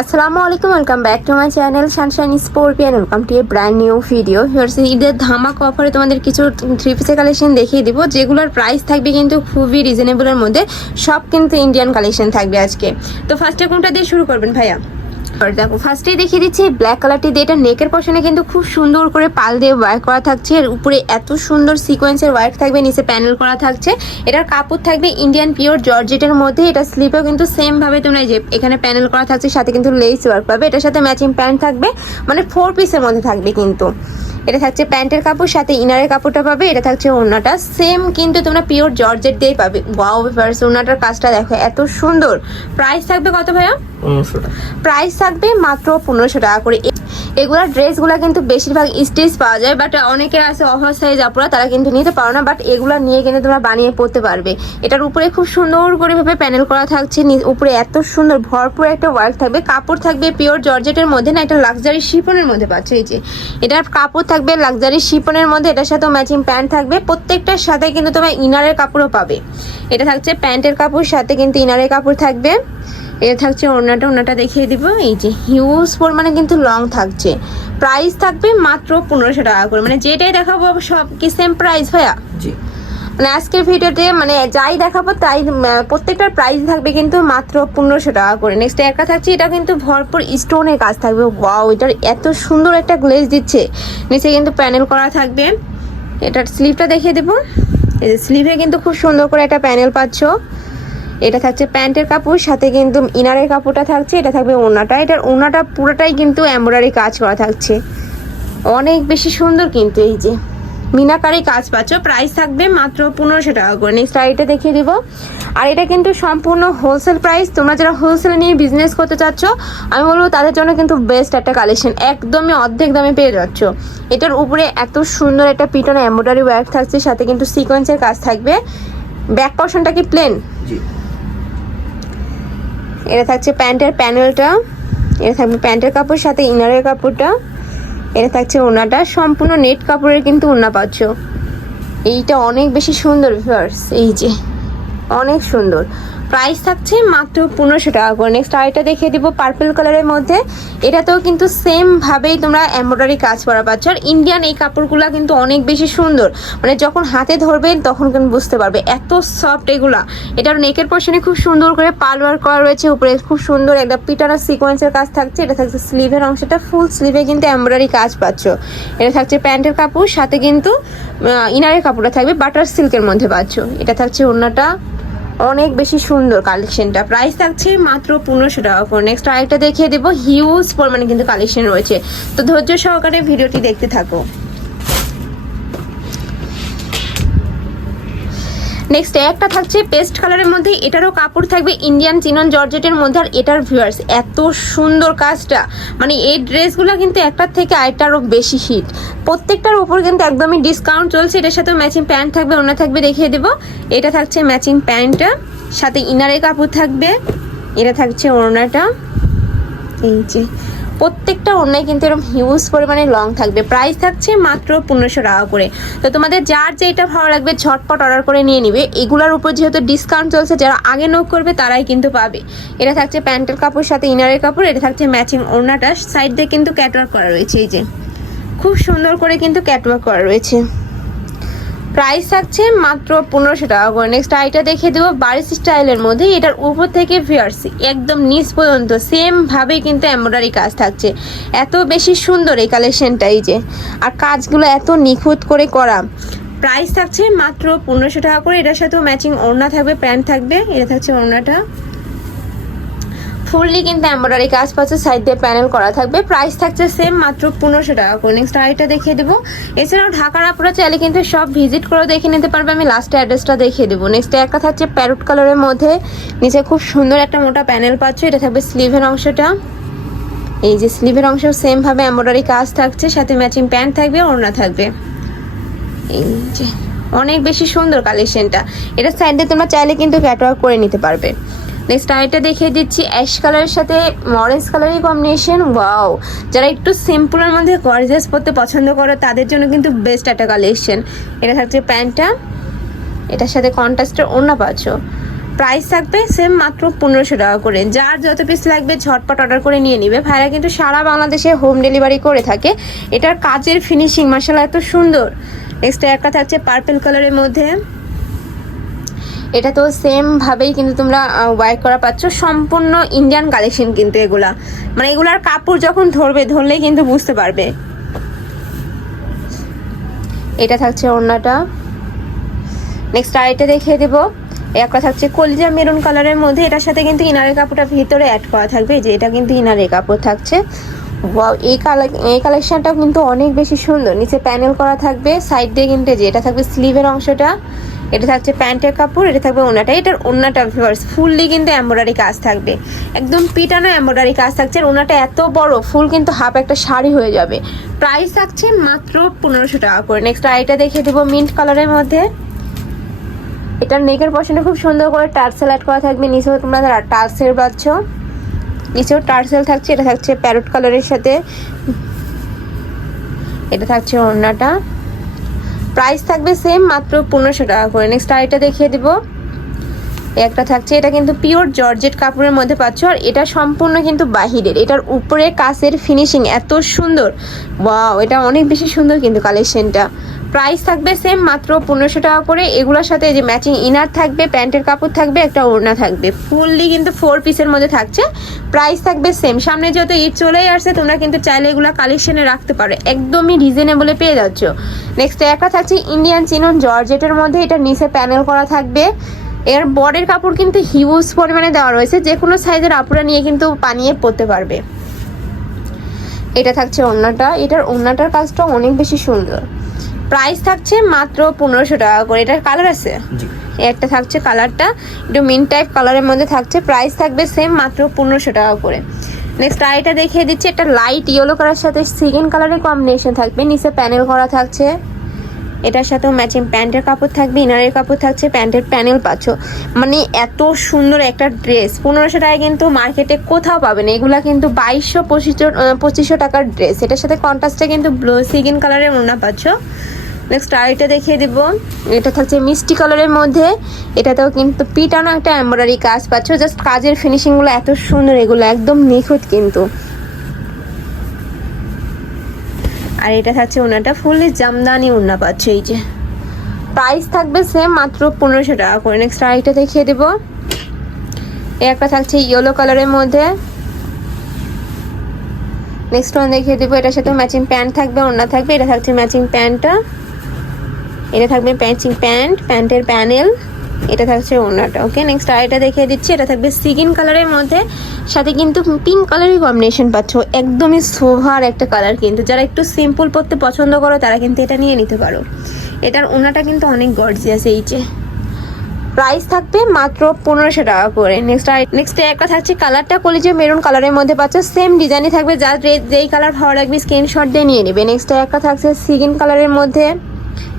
আসসালামু আলাইকুম welcome back to my channel sunshine স্পোর্পিয়ান welcome to a brand new video ঈদের ধামাক অফারে তোমাদের কিছু থ্রি পিসের কালেকশন দেখিয়ে দিব, যেগুলোর প্রাইস থাকবে কিন্তু খুবই রিজনেবলের মধ্যে। সব কিন্তু ইন্ডিয়ান কালেকশন থাকবে আজকে। তো ফার্স্টে কোনটা দিয়ে শুরু করবেন ভাইয়া। দেখো ফার্স্টেই দেখিয়ে দিচ্ছি ব্ল্যাক কালারটি দিয়ে এটা নেকের পশনে কিন্তু খুব সুন্দর করে পাল দিয়ে ওয়ার্ক করা থাকছে। এর উপরে এত সুন্দর সিকোয়েন্সের ওয়ার্ক থাকবে, নিচে প্যানেল করা থাকছে। এটার কাপড় থাকবে ইন্ডিয়ান পিওর জর্জেটের মধ্যে। এটা স্লিপেও কিন্তু সেমভাবে তোমরা যে এখানে প্যানেল করা থাকছে, সাথে কিন্তু লেস ওয়ার্ক পাবে। এটার সাথে ম্যাচিং প্যান্ট থাকবে মানে ফোর পিসের মধ্যে থাকবে কিন্তু। এটা থাকছে প্যান্টের কাপড় সাথে ইনারের কাপড়টা পাবে এটা থাকছে ওনাটা সেম কিন্তু তোমরা পিওর জর্জেট দিয়েই পাবে। ওয়াও ব্যাপারস ওনাটার কাজটা দেখো এত সুন্দর। প্রাইস থাকবে কত ভাইয়া? প্রাইস থাকবে মাত্র পনেরোশো টাকা করে। এ- এগুলা ড্রেসগুলো কিন্তু বেশিরভাগ স্টেজ পাওয়া যায় বাট অনেকের আছে ওভার সাইজ আপুরা তারা কিন্তু নিতে পারো না বাট এগুলা নিয়ে কিন্তু তোমরা বানিয়ে পড়তে পারবে। এটার উপরে খুব সুন্দর করে ভাবে প্যানেল করা থাকছে উপরে এত সুন্দর ভরপুর একটা ওয়ার্ক থাকবে। কাপড় থাকবে পিওর জর্জেটের মধ্যে, না এটা লাক্সারি শিপনের মধ্যে পাচ্ছে, এই যে। এটার কাপড় থাকবে লাক্সারি শিপনের মধ্যে, এটার সাথেও ম্যাচিং প্যান্ট থাকবে। প্রত্যেকটার সাথে কিন্তু তোমার ইনারের কাপড়ও পাবে। এটা থাকছে প্যান্টের কাপড়, সাথে কিন্তু ইনারের কাপড় থাকবে। এটা থাকছে ওড়নাটা ওড়নাটা দেখিয়ে দিব। এই যে হিউজ পরিমাণে কিন্তু লং থাকছে। প্রাইস থাকবে মাত্র পনেরোশো টাকা করে। মানে যেটাই দেখাবো সব কি সেম প্রাইস ভাইয়া। জি। মানে আজকের ভিডিওতে মানে যাই দেখাবো তাই প্রত্যেকটার প্রাইস থাকবে কিন্তু মাত্র পনেরোশো টাকা করে। নেক্সট একটা থাকছে এটা কিন্তু ভরপুর স্টোনের কাজ থাকবে। ওয়াও এটার এত সুন্দর একটা গ্লেজ দিচ্ছে। নিচে কিন্তু প্যানেল করা থাকবে। এটার স্লিভটা দেখিয়ে দেবো। এই স্লিভে কিন্তু খুব সুন্দর করে একটা প্যানেল পাচ্ছ। এটা থাকছে প্যান্টের কাপড়, সাথে কিন্তু ইনারের কাপড়টা থাকছে, এটা থাকবে ওনাটা। এটার ওনাটা পুরোটাই কিন্তু এমব্রয়ডারি কাজ করা থাকছে। অনেক বেশি সুন্দর কিন্তু এই যে। মিনাকারি কাজ পাচ্ছ, প্রাইস থাকবে মাত্র পনেরোশো টাকা করে। নেক্সট আইটা দেখিয়ে দিব। আর এটা কিন্তু সম্পূর্ণ হোলসেল প্রাইস তোমরা যারা হোলসেল নিয়ে বিজনেস করতে চাচ্ছ, আমি বলব তাদের জন্য কিন্তু বেস্ট একটা কালেকশন একদমই অর্ধেক দামে পেয়ে যাচ্ছ। এটার উপরে এত সুন্দর একটা পিটন এমব্রয়ডারি ওয়ার্ক থাকছে, সাথে কিন্তু সিকোয়েন্সের কাজ থাকবে। ব্যাক পর্শনটা কি প্লেন এটা থাকছে প্যান্টের প্যানেলটা, এটা থাকবে প্যান্টের কাপড়ের সাথে ইনারের কাপড়টা, এটা থাকছে ওনাটা, সম্পূর্ণ নেট কাপড়ের কিন্তু ওনা পাচ্ছ। এইটা অনেক বেশি সুন্দর ভিভার্স এই যে, অনেক সুন্দর। প্রাইস থাকছে মাত্র পনেরোশো টাকা করে। নেক্সট আরেকটা দেখিয়ে দিব পার্পল কালারের মধ্যে। এটাতেও কিন্তু সেম ভাবেই তোমরা এমব্রয়ডারি কাজ করা পাচ্ছ। আর ইন্ডিয়ান এই কাপড়গুলো কিন্তু অনেক বেশি সুন্দর। মানে যখন হাতে ধরবে তখন কিন্তু বুঝতে পারবে। এত সফট এগুলা। এটার নেকের পোর্শনে খুব সুন্দর করে পাল ওয়ার্ক করা রয়েছে। উপরে খুব সুন্দর একটা পিটানা সিকোয়েন্সের কাজ থাকছে। এটা থাকছে স্লিভের অংশটা। ফুল স্লিভে কিন্তু এমব্রয়ডারি কাজ পাচ্ছ। এটা থাকছে প্যান্টের কাপড়। সাথে কিন্তু ইনারের কাপড়টা থাকবে। বাটার সিল্কের মধ্যে পাচ্ছ। এটা থাকছে ওড়নাটা। অনেক বেশি সুন্দর কালেকশনটা প্রাইস থাকছে মাত্র পনেরোশো টাকা ফোর নেক্সট আরেকটা দেখিয়ে দেবো হিউজ পরিমাণে কিন্তু কালেকশন রয়েছে। তো ধৈর্য সহকারে ভিডিওটি দেখতে থাকো। নেক্সট একটা থাকছে পেস্ট কালারের মধ্যে, এটারও কাপড় থাকবে ইন্ডিয়ান চিনন জর্জেটের মধ্যে, আর এটার ভিউয়ার্স এত সুন্দর কাজটা। মানে এই ড্রেসগুলো কিন্তু একটার থেকে আরেকটা আরও বেশি হিট প্রত্যেকটার উপর কিন্তু একদমই ডিসকাউন্ট চলছে, এটার সাথে ম্যাচিং প্যান্ট থাকবে, ওনা থাকবে দেখিয়ে দেবো। এটা থাকছে ম্যাচিং প্যান্টটা সাথে ইনারের কাপড় থাকবে, এটা থাকছে ওড়নাটা এই যে প্রত্যেকটা অন্যায় কিন্তু এরকম হিউজ পরিমাণে লং থাকবে। প্রাইস থাকছে মাত্র পনেরোশো টাকা করে। তো তোমাদের যার যেটা ভালো লাগবে, ঝটপট অর্ডার করে নিয়ে নিবে। এগুলোর উপর যেহেতু ডিসকাউন্ট চলছে, যারা আগে নোক করবে, তারাই কিন্তু পাবে। এটা থাকছে প্যান্টের কাপড়, সাথে ইনারের কাপড়, এটা থাকছে ম্যাচিং ওড়নাটা। সাইড দিয়ে কিন্তু ক্যাটওয়ার্ক করা রয়েছে, এই যে। খুব সুন্দর করে কিন্তু ক্যাটওয়ার্ক করা রয়েছে। প্রাইস থাকছে মাত্র পনেরোশো টাকা করে। নেক্সট আইটা দেখে দেবো বারিশ স্টাইলের মধ্যে। এটার উপর থেকে ভিয়ার্স একদম নিচ পর্যন্ত সেম ভাবেই কিন্তু এমব্রয়ডারি কাজ থাকছে। এত বেশি সুন্দর এই কালেকশনটা এই যে। আর কাজগুলো এত নিখুঁত করে করা। প্রাইস থাকছে মাত্র পনেরোশো টাকা করে। এটার সাথেও ম্যাচিং ওড়না থাকবে, প্যান্ট থাকবে। এটা থাকছে ওড়নাটা। ফুললি কিন্তু এমব্রয়ডারি কাজ পাচ্ছে সাইড দিয়ে প্যানেল করা থাকবে। প্রাইস থাকছে সেম মাত্র পনেরোশো টাকা। করে নেক্সট দেখিয়ে দেবো। এছাড়াও ঢাকার আপনারা চাইলে কিন্তু সব ভিজিট করে দেখে নিতে পারবে। আমি লাস্টে অ্যাড্রেসটা দেখিয়ে দেবো। নেক্সট একটা থাকছে প্যারোট কালারের মধ্যে। নিচে খুব সুন্দর একটা মোটা প্যানেল পাচ্ছ। এটা থাকবে স্লিভের অংশটা। এই যে স্লিভের অংশ সেম ভাবে এমব্রয়ডারি কাজ থাকছে। সাথে ম্যাচিং প্যান্ট থাকবে, ওড়না থাকবে। এই যে, অনেক বেশি সুন্দর কালেকশনটা এটা সাইডে তোমরা চাইলে কিন্তু ক্যাটওয়ার্ক করে নিতে পারবে। নেক্সট আরেকটা দেখিয়ে দিচ্ছি অ্যাশ কালারের সাথে অরেঞ্জ কালারের কম্বিনেশন ওয়াও যারা একটু সিম্পলের মধ্যে গর্জিয়াস পরতে পছন্দ করে, তাদের জন্য কিন্তু বেস্ট একটা কালেকশন এটা থাকছে প্যান্টটা, এটার সাথে কন্ট্রাস্টের অন্য পাচ্ছ প্রাইস থাকবে সেম মাত্র পনেরোশো টাকা করে। যার যত পিস লাগবে, ঝটপট অর্ডার করে নিয়ে নিবে। ভাইরা কিন্তু সারা বাংলাদেশে হোম ডেলিভারি করে থাকে। এটার কাজের ফিনিশিং মাসালা এত সুন্দর। নেক্সট একটা থাকছে পার্পেল কালারের মধ্যে। এটা তো সেম ভাবেই কিন্তু তোমরা ওয়ার্ক করা পাচ্ছ। সম্পূর্ণ ইন্ডিয়ান কালেকশন কিন্তু এগুলা। মানে এগুলার কাপড় যখন ধরবে, ধরলেই কিন্তু বুঝতে পারবে। এটা থাকছে ওড়নাটা। নেক্সট আরেকটা দেখিয়ে দেবো। একটা থাকছে কলিজা মেরুন কালারের মধ্যে। এটার সাথে কিন্তু ইনারের কাপড়টা ভিতরে অ্যাড করা থাকবে। যে এটা কিন্তু ইনারের কাপড় থাকছে। এই কালার এই কালেকশনটা কিন্তু অনেক বেশি সুন্দর। নিচে প্যানেল করা থাকবে। সাইড দিয়ে কিন্তু এই যে এটা থাকবে স্লিভের অংশটা। এটা থাকছে প্যান্টের কাপড়, এটা থাকবে ওনাটা এটার ওনাটা ভিউয়ার্স ফুললি কিন্তু এমব্রয়ডারি কাজ থাকবে। একদম পিটানো এমব্রয়ডারি কাজ থাকছে। আর ওনাটা এত বড় ফুল কিন্তু হাফ একটা শাড়ি হয়ে যাবে। প্রাইস থাকছে মাত্র পনেরোশো টাকা করে। নেক্সট আইটা দেখিয়ে দেবো মিন্ট কালারের মধ্যে। এটার নেকের পশনে খুব সুন্দর করে টার্সেল অ্যাড করা থাকবে। নিচেও তোমরা টার্সেল পাচ্ছ, নিচেও টার্সেল থাকছে। এটা থাকছে প্যারট কালারের সাথে। এটা থাকছে ওড়নাটা প্রাইস থাকবে সেম মাত্র পনেরোশো টাকা করে। নেক্সট আরেকটা দেখিয়ে দিব। একটা থাকছে, এটা কিন্তু পিওর জর্জেট কাপড়ের মধ্যে পাচ্ছ, আর এটা সম্পূর্ণ কিন্তু বাহিরের। এটার উপরে কাছের ফিনিশিং এত সুন্দর। ওয়াও এটা অনেক বেশি সুন্দর কিন্তু কালেকশনটা প্রাইস থাকবে সেম মাত্র পনেরোশো টাকা করে। এগুলোর সাথে যে ম্যাচিং ইনার থাকবে, প্যান্টের কাপড় থাকবে, একটা ওড়না থাকবে। ফুললি কিন্তু ফোর পিসের মধ্যে থাকছে। প্রাইস থাকবে সেম সামনে যত ঈদ চলেই আসছে, তোমরা কিন্তু চাইলে এগুলো কালেকশনে রাখতে পারো। একদমই রিজনেবলে পেয়ে যাচ্ছ। নেক্সট একটা থাকছে ইন্ডিয়ান চিনন জর্জেটের মধ্যে। এটা নিচে প্যানেল করা থাকবে। এর বডের কাপড় কিন্তু হিউজ পরিমাণে দেওয়া রয়েছে। যে কোনো সাইজের আপুরা নিয়ে কিন্তু পানিয়ে পরতে পারবে। এটা থাকছে ওড়নাটা। এটার ওড়নাটার কাজটা অনেক বেশি সুন্দর। প্রাইস থাকছে মাত্র পনেরোশো টাকা করে। এটার কালার আছে? একটা থাকছে কালারটা একটু মিন টাইপ কালারের মধ্যে থাকছে। প্রাইস থাকবে সেম মাত্র পনেরোশো টাকা করে। নেক্সট আইটা দেখিয়ে দিচ্ছি একটা লাইট ইয়েলো কালার সাথে সেকেন্ড কালারের কম্বিনেশন থাকবে। নিচে প্যানেল করা থাকছে। এটার সাথেও ম্যাচিং প্যান্টের কাপড় থাকবে, ইনারের কাপড় থাকছে, প্যান্টের প্যানেল পাচ্ছ। মানে এত সুন্দর একটা ড্রেস পনেরোশো টাকায় কিন্তু মার্কেটে কোথাও পাবে না এগুলা কিন্তু বাইশশো পঁচিশশো পঁচিশশো টাকার ড্রেস এটার সাথে কন্ট্রাস্টে কিন্তু ব্লু সিগিন কালারের ওনা পাচ্ছ। নেক্সট আরেকটা দেখিয়ে দিব। এটা থাকছে মিষ্টি কালারের মধ্যে। এটাতেও কিন্তু পিটানো একটা এমব্রয়ডারি কাজ পাচ্ছ। জাস্ট কাজের ফিনিশিংগুলো এত সুন্দর, এগুলো একদম নিখুঁত কিন্তু। আর এটা থাকছে ওনাটা ফুললি জামদানি ওনা পাচ্ছে, এই যে। প্রাইস থাকবে সেম মাত্র পনেরোশো টাকা করে। নেক্সট আরেকটা দেখিয়ে দেব। একটা থাকছে ইয়েলো কালারের মধ্যে। নেক্সট ওয়ান দেখিয়ে দেবো। এটার সাথে ম্যাচিং প্যান্ট থাকবে ওনা থাকবে। এটা থাকছে ম্যাচিং প্যান্টটা এটা থাকবে ম্যাচিং প্যান্ট প্যান্টের প্যানেল এটা থাকছে ওনাটা ওকে নেক্সট আরেকটা দেখিয়ে দিচ্ছি, এটা থাকবে সিগিন কালারের মধ্যে। সাথে কিন্তু পিঙ্ক কালারের কম্বিনেশন পাচ্ছ, একদমই সোভার একটা কালার কিন্তু। যারা একটু সিম্পল পরতে পছন্দ করো, তারা কিন্তু এটা নিয়ে নিতে পারো। এটার ওনাটা কিন্তু অনেক গর্জিয়াস এই যে। প্রাইস থাকবে মাত্র পনেরোশো টাকা করে। নেক্সট নেক্সট একটা থাকছে কালারটা কলেজে মেরুন কালারের মধ্যে পাচ্ছ। সেম ডিজাইনই থাকবে, যার যে- যেই কালার ভালো লাগবে স্ক্রিনশট দিয়ে নিয়ে নেবে। নেক্সট একটা থাকছে সিগিন কালারের মধ্যে।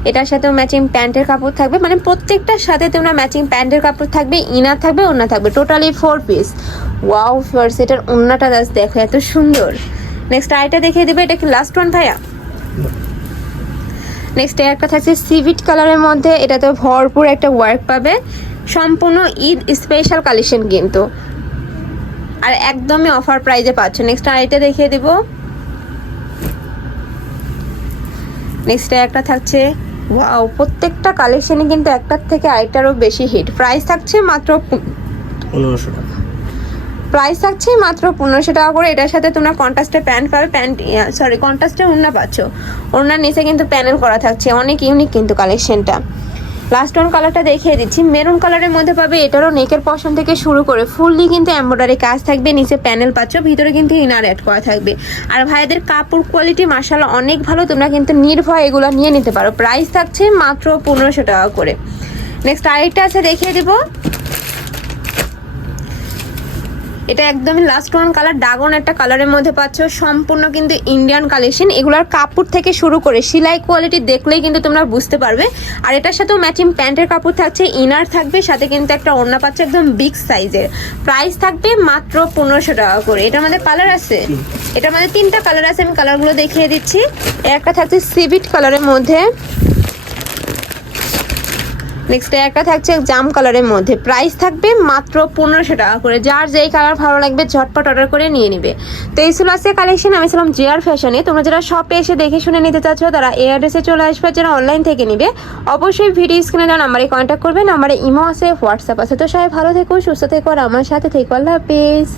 এটার সাথেও ম্যাচিং প্যান্টের কাপড় থাকবে। মানে প্রত্যেকটার সাথে তোমরা ম্যাচিং প্যান্টের কাপড় থাকবে, ইনার থাকবে ওনা থাকবে। টোটালি ফোর পিস ওয়াও ফার্স এটার ওনাটা জাস্ট দেখো, এত সুন্দর। নেক্সট আইটা দেখিয়ে দিবে, এটা কি লাস্ট ওয়ান ভাইয়া? নেক্সট একটা থাকছে সিভিট কালারের মধ্যে এটাতে ভরপুর একটা ওয়ার্ক পাবে। সম্পূর্ণ ঈদ স্পেশাল কালেকশন কিন্তু। আর একদমই অফার প্রাইজে পাচ্ছ। নেক্সট আরেকটা দেখিয়ে দিব। নেক্সট একটা থাকছে ওয়াও প্রত্যেকটা কালেকশনে কিন্তু একটার থেকে আরেকটারও বেশি হিট প্রাইস থাকছে মাত্র পনেরোশো টাকা। প্রাইস থাকছে মাত্র পনেরোশো টাকা করে। এটার সাথে তোমরা কন্ট্রাস্টে প্যান্ট পাবে। প্যান্ট সরি কন্ট্রাস্টে ওড়না পাচ্ছ। ওড়নার নিচে কিন্তু প্যানেল করা থাকছে। অনেক ইউনিক কিন্তু কালেকশনটা লাস্ট ওয়ান কালারটা দেখিয়ে দিচ্ছি। মেরুন কালারের মধ্যে পাবে এটারও নেকের পশন থেকে শুরু করে ফুললি কিন্তু এম্ব্রয়ডারি কাজ থাকবে, নিচে প্যানেল পাচ্ছ, ভিতরে কিন্তু ইনার অ্যাড করা থাকবে। আর ভাইদের কাপড় কোয়ালিটি মার্শাল অনেক ভালো, তোমরা কিন্তু নির্ভয় এগুলো নিয়ে নিতে পারো। প্রাইস থাকছে মাত্র পনেরোশো টাকা করে। নেক্সট আরেকটা আছে, দেখিয়ে দিব। এটা একদমই লাস্ট ওয়ান কালার ডাগন একটা কালারের মধ্যে পাচ্ছ। সম্পূর্ণ কিন্তু ইন্ডিয়ান কালেকশন এগুলোর কাপড় থেকে শুরু করে সেলাই কোয়ালিটি দেখলেই কিন্তু তোমরা বুঝতে পারবে। আর এটার সাথেও ম্যাচিং প্যান্টের কাপড় থাকছে ইনার থাকবে, সাথে কিন্তু একটা ওড়না পাচ্ছে একদম বিগ সাইজের প্রাইস থাকবে মাত্র পনেরোশো টাকা করে। এটার মধ্যে কালার আছে? এটার মধ্যে তিনটা কালার আছে, আমি কালারগুলো দেখিয়ে দিচ্ছি। একটা থাকছে সিভিট কালারের মধ্যে। নেক্সট একটা থাকছে জাম কালারের মধ্যে। প্রাইস থাকবে মাত্র পনেরোশো টাকা করে। যার যেই কালার ভালো লাগবে, ঝটপট অর্ডার করে নিয়ে নিবে। তো এই ছিল আজকে কালেকশন আমি ছিলাম জিয়ার ফ্যাশনে তোমরা যারা শপে এসে দেখে শুনে নিতে চাচ্ছ, তারা এই অ্যাড্রেসে চলে আসবে, যারা অনলাইন থেকে নিবে। অবশ্যই ভিডিও স্ক্রিনে দেওয়া নাম্বারে কন্ট্যাক্ট করবে। নাম্বারে ইমো আছে হোয়াটসঅ্যাপ আছে। তো সবাই ভালো থেকো, সুস্থ থেকো, আর আমার সাথে থেকো। আল্লাহ হাফিজ।